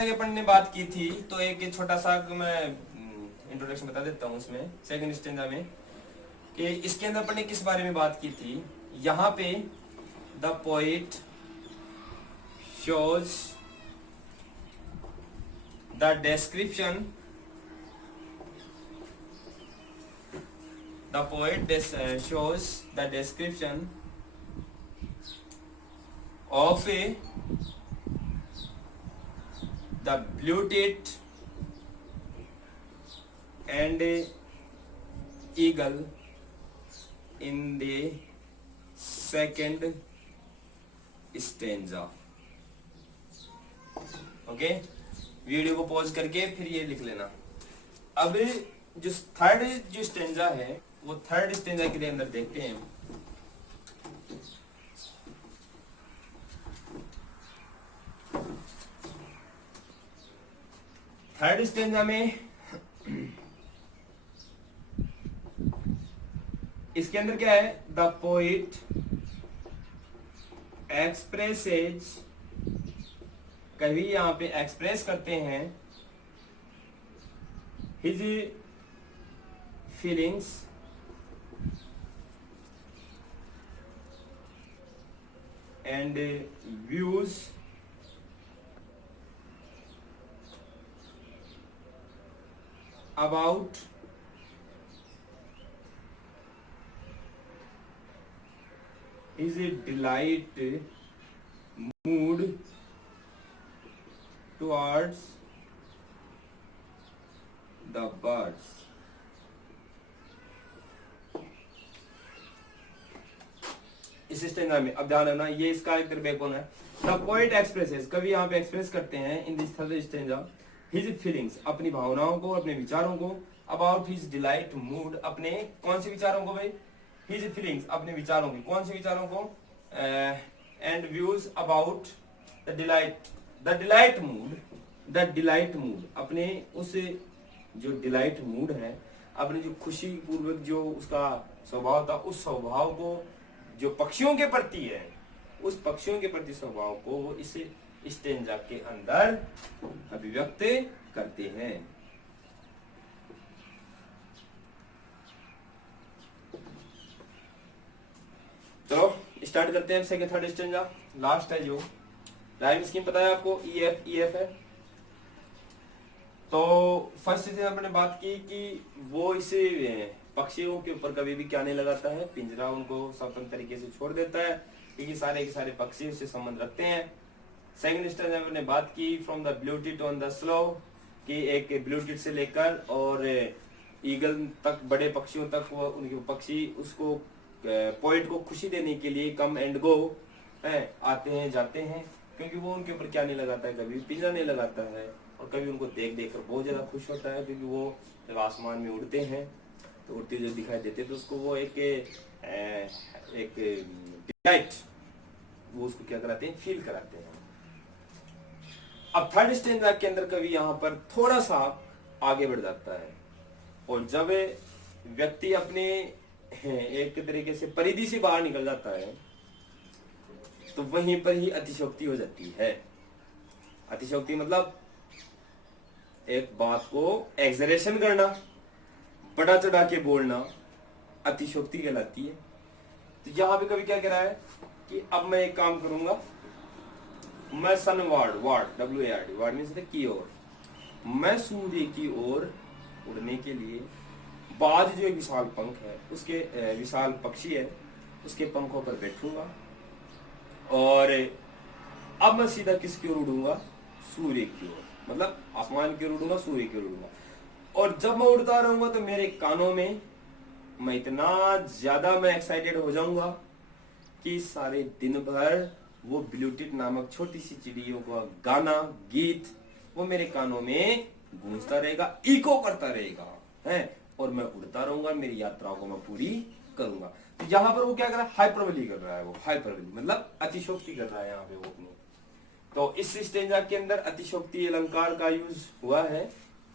अपन ने बात की थी तो एक छोटा सा मैं इंट्रोडक्शन बता देता हूँ उसमें सेकंड स्टेंजा में कि इसके अंदर अपन ने किस बारे में बात की थी। यहाँ पे the poet shows the description shows the description of the blue-tit and eagle in the second stanza। Okay, video को पॉज करके फिर ये लिख लेना। अब जो थर्ड जो स्टेंजा है वो थर्ड स्टेंजा के अंदर देखते हैं। थर्ड स्टेंजा में इसके अंदर क्या है? द पोइट एक्सप्रेसेज, कवि यहां पे एक्सप्रेस करते हैं his feelings and views about his delight mood towards the birds। इस स्टेंजा में अब ध्यान रखना, ये इसका एक बैकबोन है। द पोएट एक्सप्रेसेस, कवि यहाँ पे एक्सप्रेस करते हैं in this third stanza his feelings, अपनी भावनाओं को, अपने विचारों को, अबाउट हिज डिलाइट मूड, अपने कौन से विचारों को भाई? हिज फीलिंग्स, अपने विचारों की, कौन से विचारों को? And views about the delight mood, अपने उस जो डिलाइट मूड है, अपने जो खुशी पूर्वक जो उसका स्वभाव था, उस स्वभाव को जो पक्षियों के प्रति है, उस पक्षियों के प्रति स्वभाव को वो इस स्टेंजा के अंदर अभिव्यक्त करते हैं। चलो स्टार्ट करते हैं सेकंड थर्ड स्टेंजा। लास्ट है जो राइम स्कीम, पता है आपको? EF है। तो फर्स्ट से हमने बात की कि वो इसे पक्षियों के ऊपर कभी भी क्या नहीं लगाता है? पिंजरा उनको स्वतंत्र तरीके से छोड़ देता है, क्योंकि सारे के सारे पक्षी उससे संबंध रखते हैं। सेकंड स्टेंजा में हमने बात की from the blue-tit on the slow, कि एक ब्लू-टिट से लेकर और ईगल तक, बड़े पक्षियों तक वो उनके पक्षी उसको पॉइंट को खुशी देने के लिए कम एंड गो है, आते हैं जाते हैं, क्योंकि वो उनके ऊपर क्या नहीं लगाता है? कभी पिंजरा नहीं लगाता है, और कभी उनको देख देख कर बहुत ज्यादा खुश होता है, क्योंकि वो जब आसमान में उड़ते हैं तो उड़ते जो दिखाई देते तो उसको वो एक डिलाइट, वो उसको क्या कराते हैं? फील कराते हैं। अब थर्ड स्टेंजा के अंदर कवि यहाँ पर थोड़ा सा आगे बढ़ जाता है, और जब व्यक्ति अपने एक तरीके से परिधि से बाहर निकल जाता है तो वहीं पर ही अतिशयोक्ति हो जाती है। अतिशयोक्ति मतलब एक बात को एग्जरेशन करना, बड़ा चढ़ा के बोलना, अतिशयोक्ति कहलाती है। तो यहाँ पे कवि क्या कह रहा है कि अब मैं एक काम करूंगा, मैं सनवार्ड, WARD, वार्ड मीन्स की ओर, मैं सूर्य की ओर उड़ने के लिए बाज जो एक विशाल पंख है, उसके विशाल पक्षी है, उसके पंखों पर बैठूंगा, और अब मैं सीधा किसकी ओर उड़ूंगा? सूर्य की ओर, मतलब आसमान की ओर उड़ूंगा, सूर्य की ओर उड़ूंगा। और जब मैं उड़ता रहूंगा तो मेरे कानों में मैं इतना ज्यादा मैं एक्साइटेड हो जाऊंगा कि सारे दिन भर वो ब्लू-टिट नामक छोटी सी चिड़ियों का गाना, गीत वो मेरे कानों में गूंजता रहेगा, इको करता रहेगा है, और मैं उड़ता रहूंगा, मेरी यात्राओं को मैं पूरी करूंगा। तो यहाँ पर वो क्या कर रहा है? हाइपरबोली कर रहा है। वो हाइपरबोली मतलब अतिशोक्ति कर रहा है यहाँ पे वो अपनी। तो इस स्टेंजा के अंदर अतिशोक्ति अलंकार का यूज हुआ है।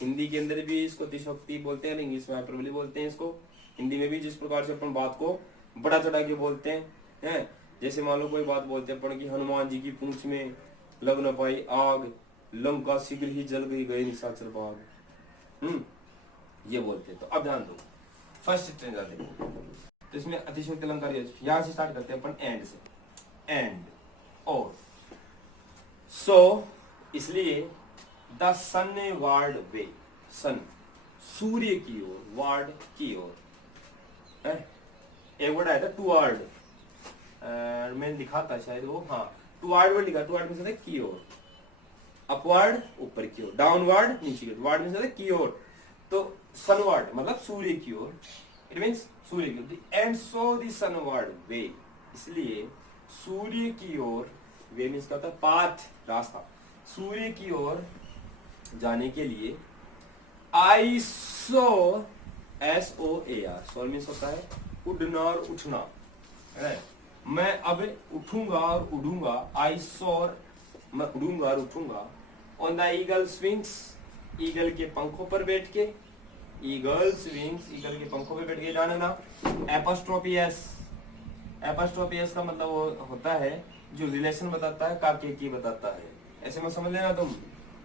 हिंदी के अंदर भी इसको अतिशोक्ति बोलते हैं, इंग्लिश में हाइपरबोली बोलते हैं इसको। हिंदी में भी जिस प्रकार से अपन बात को बड़ा चढ़ा के बोलते हैं, जैसे मान लो कोई बात बोलते हैं अपन कि हनुमान जी की पूंछ में लग न पाई आग, लंका शीघ्र ही जल गई, गए निशाचर बाग। ये बोलते हैं। तो अब ध्यान दो, फर्स्ट स्ट्रेंजा देखो, तो इसमें अतिशयोक्ति अलंकार यहां से स्टार्ट करते हैं अपन, एंड से, एंड और सो, इसलिए द सनवार्ड वे, सन सूर्य की ओर, वार्ड की ओर, एक वर्ड आया था टुवर्ड, मैंने लिखा था शायद वो, हाँ टुवर्ड वर्ड लिखा, टुवर्ड मींस की ओर, अपवर्ड ऊपर की ओर, डाउनवर्ड नीचे की ओर, वार्ड मींस की ओर, तो सनवर्ड मतलब सूर्य की ओर, इट मींस सूर्य की ओर, एंड सो द सनवर्ड वे, इसलिए सूर्य की ओर, वे मींस का होता है पाथ, रास्ता, सूर्य की ओर जाने के लिए आई सो, SOAR, सोर मीन्स होता है उड़ना और उठना, है मैं अब उठूंगा और उड़ूंगा, आई सोर मैं उड़ूंगा और उठूंगा, on the eagle's wings, eagle के पंखों पर बैठ के, ईगल्स विंग्स, ईगल के पंखों पर बैठ के, जाना ना, एपोस्ट्रोफी एस, एपोस्ट्रोफी एस का मतलब वो होता है जो रिलेशन बताता है, काके की बताता है, ऐसे में समझ लेना तुम,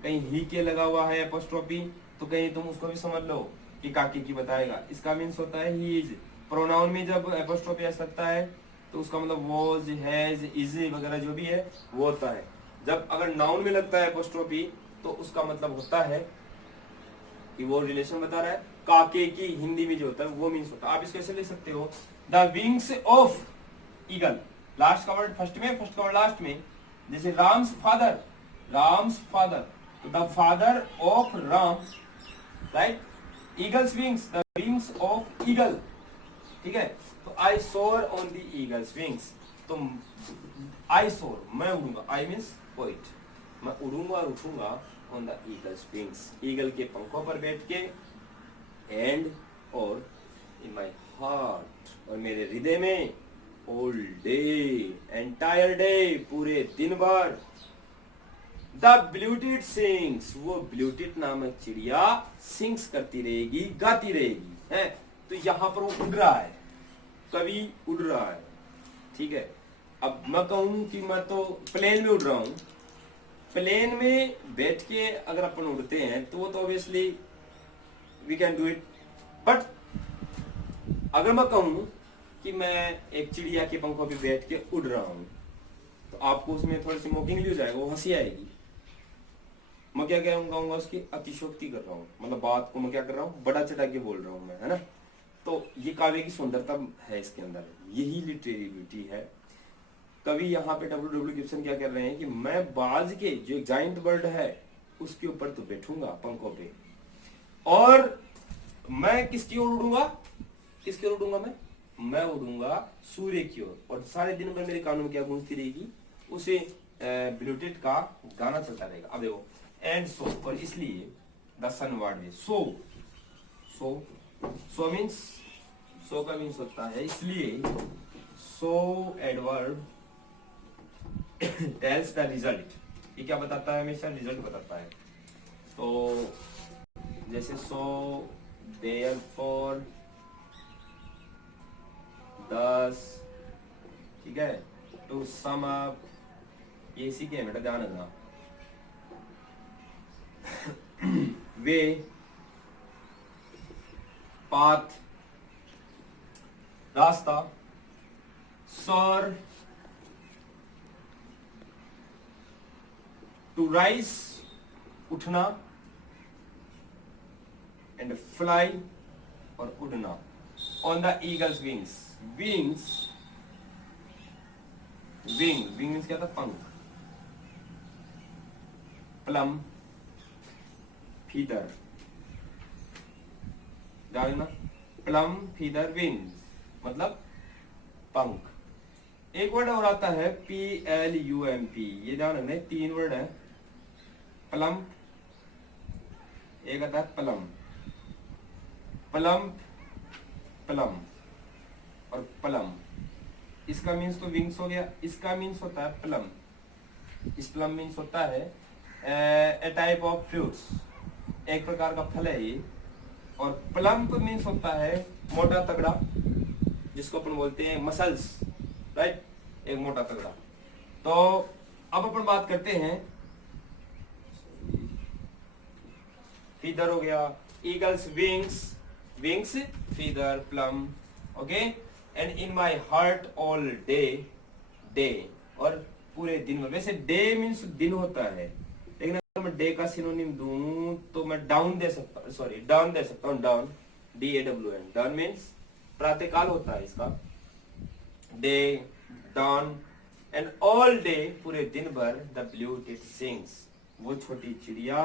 कहीं ही के लगा हुआ है एपोस्ट्रोफी, तो कहीं तुम उसको भी समझ लो कि काके की बताएगा, इसका मीन्स होता है ही इज, प्रोनाउन में जब एपोस्ट्रोफी एस लगता है तो उसका मतलब वॉज, हैज, इज वगैरह जो भी है वो होता है, जब अगर नाउन में लगता है एपोस्ट्रोफी तो उसका मतलब होता है कि वो रिलेशन बता रहा है, काके की हिंदी में जो होता है वो मीन्स होता है। आप इसको ऐसे लिख सकते हो, the wings of eagle, last का वर्ड फर्स्ट में, फर्स्ट का वर्ड लास्ट में, जैसे राम्स फादर, राम्स फादर, तो the father of Ram, right, eagles wings, the wings of eagle, ठीक है, तो आई सोर ऑन द ईगल्स विंग्स, तो आई सोर मैं उड़ूंगा, आई मींस पोइट, मैं उड़ूंगा और उठूंगा on the eagle's wings, eagle के पंखों पर बैठ के, एंड और इन माई हार्ट, और मेरे हृदय में, ऑल डे, एंटायर डे, पूरे दिन भर, द ब्लूटिड सिंग्स, वो ब्लूटिड नामक चिड़िया सिंग्स करती रहेगी, गाती रहेगी, है, तो यहां पर वो उड़ रहा है, कवि उड़ रहा है, ठीक है। अब मैं कहूं कि मैं तो प्लेन में उड़ रहा हूं, प्लेन में बैठ के अगर अपन उड़ते हैं तो वो तो obviously we can do it, but अगर मैं कहूं कि मैं एक चिड़िया के पंखों पे बैठ के उड़ रहा हूं तो आपको उसमें थोड़ी सी मोकिंगली हो जाएगा, वो हंसी आएगी, मैं क्या कहूंगा, उसकी अतिशोक्ति कर रहा हूँ, मतलब बात को मैं क्या कर रहा हूँ, बड़ा चढ़ा के बोल रहा हूँ मैं, है ना, तो ये काव्य की सुंदरता है इसके अंदर, यही लिटरेरी ब्यूटी है। कवि यहाँ पे W.W. गिब्सन क्या कर रहे हैं कि मैं बाज के जो एक जाइंट बर्ड है उसके ऊपर तो बैठूंगा पंखों पे, और मैं किसकी ओर उड़ूंगा, किसकी ओर उड़ूंगा, मैं उड़ूंगा सूर्य की ओर, और सारे दिन भर मेरे कानों में क्या गूंजती रहेगी, उसे ब्लूटिड का गाना चलता रहेगा। अब देखो, एंड सो, और इसलिए the sunward way, so means, सो का मीन्स होता है इसलिए, सो एडवर्ब टेल्स द रिजल्ट, ये क्या बताता है, हमेशा रिजल्ट बताता है, तो जैसे सो, देयरफॉर, दस, ठीक है, टू सम अप, ये इसी के बेटा ध्यान रखना, वे, पाथ, रास्ता, सोर, टू राइज, उठना, एंड फ्लाई, और उड़ना, on the eagle's wings, wings, wings क्या था, पंख, प्लम, फीदर, डालना, प्लम फीदर विंग्स मतलब पंख। एक वर्ड और आता है PLUMP, ये ध्यान रखना, तीन वर्ड है, प्लम, एक आता है प्लम, प्लम, प्लम और प्लम, इसका मीन्स तो विंग्स हो गया, इसका मीन्स होता है प्लम, इस प्लम मीन्स होता है ए टाइप ऑफ फ्रूट्स, एक प्रकार का फल है ये, और प्लम्प मीन्स होता है मोटा तगड़ा, जिसको अपन बोलते हैं मसल्स, राइट, एक मोटा तगड़ा। तो अब अपन बात करते हैं फीदर हो गया, eagles wings, wings feather plum, okay. And in my heart all day, day और पूरे दिन में, वैसे डे मीन्स दिन होता है, लेकिन अगर मैं डे का सिनोनिम दूं तो मैं डाउन दे सकता हूँ, सॉरी डाउन दे सकता हूँ, डाउन, DAWN, डाउन मीन्स प्रातःकाल होता है इसका, day, dawn, and all day पूरे दिन भर द ब्लू टिट सिंग्स, वो छोटी चिड़िया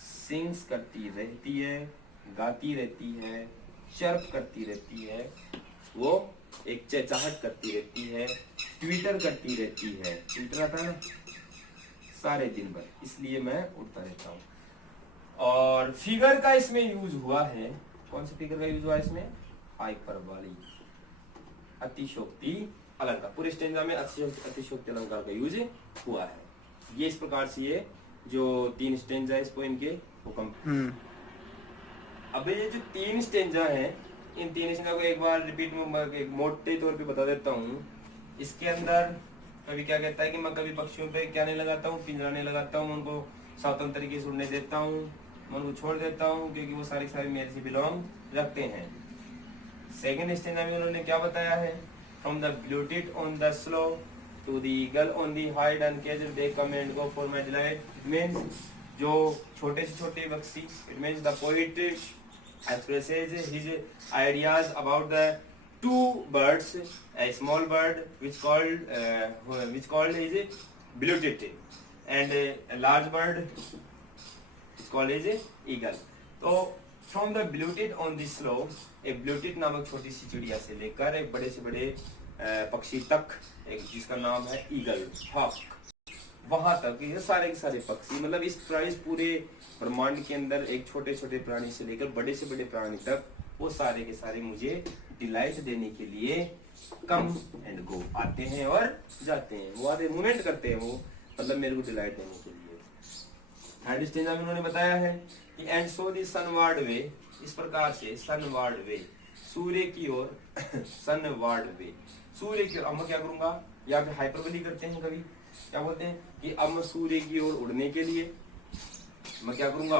सिंग्स करती रहती है, गाती रहती है, चर्प करती रहती है, वो एक चहचहाट करती रहती है, ट्विटर करती रहती है, ट्विटर आता है ना, सारे दिन भर, इसलिए मैं उड़ता रहता हूँ। और फिगर का इसमें यूज हुआ है, कौन से फिगर का यूज हुआ है इसमें, हाइपरबोली, अतिशयोक्ति अलंकार, पूरे स्टेंजा में अतिशयोक्ति अलंकार का यूज हुआ है। ये इस प्रकार से ये जो 3 स्टेंजा है इस पोएम के वो अब ये जो 3 स्टेंजा है, इन 3 स्टेंजा को एक बार रिपीट में एक मोटे तौर पे बता देता हूँ। इसके अंदर कभी क्या कहता है कि मैं कभी पक्षियों पे क्या नहीं लगाता हूँ, पिंजरा नहीं लगाता हूँ, उनको स्वतंत्र तरीके से उड़ने देता हूँ, मैं उनको छोड़ देता हूँ क्योंकि वो सारी सारी मेरे से बिलोंग रखते हैं। सेकेंड स्टेंजा में उन्होंने क्या बताया है, from the blue tit on the sloe to the eagle on the height and cage they come and go for my delight, it means जो छोटे से छोटे पक्षी, it means the poet expresses his ideas about the 2 birds, a small bird which called is blue tit and a large bird is called is eagle। तो from the blue tit on the slope, एक blue tit नामक छोटी सी चिड़िया से लेकर एक बड़े से बड़े पक्षी तक, एक जिसका नाम है ईगल, हॉक, वहां तक ये सारे के सारे पक्षी, मतलब इस पूरे ब्रह्मांड के अंदर एक छोटे छोटे प्राणी से लेकर बड़े से बड़े प्राणी तक, वो सारे के सारे मुझे डिलाइट देने के लिए कम एंड गो आते हैं और जाते हैं, वो आते मूवमेंट करते हैं, वो मतलब मेरे को डिलाइट देने के लिए। थर्ड स्टेंजा में उन्होंने बताया है कि एंड सो दी सनवार्ड वे, इस प्रकार से सनवार्ड वे, सूर्य की ओर सनवार्ड वे, सूर्य की ओर। अब मैं क्या करूंगा, या फिर हाइपरबोली करते हैं कभी, क्या बोलते हैं कि अब मैं सूर्य की ओर उड़ने के लिए मैं क्या करूंगा,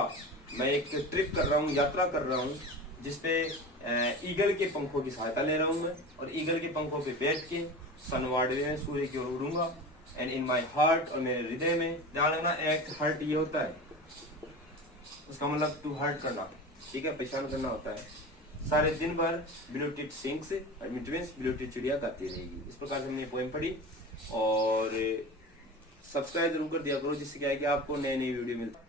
मैं एक ट्रिप कर रहा हूँ, यात्रा कर रहा हूँ, जिसपे ईगल के पंखों की सहायता ले रहा हूँ मैं, और ईगल के पंखों पे बैठ के सनवार्ड वे में सूर्य की ओर उड़ूंगा। एंड इन माई हार्ट, और मेरे हृदय में, ध्यान रखना एक्ट हर्ट ये होता है, उसका मतलब टू हर्ट करना, ठीक है, परेशान करना होता है। सारे दिन भर blue tit sings, blue tit चिड़िया गाती रहेगी। इस प्रकार से हमने पोएम पढ़ी, और सब्सक्राइब जरूर कर दिया करो, जिससे क्या है कि आपको नए नए वीडियो मिलते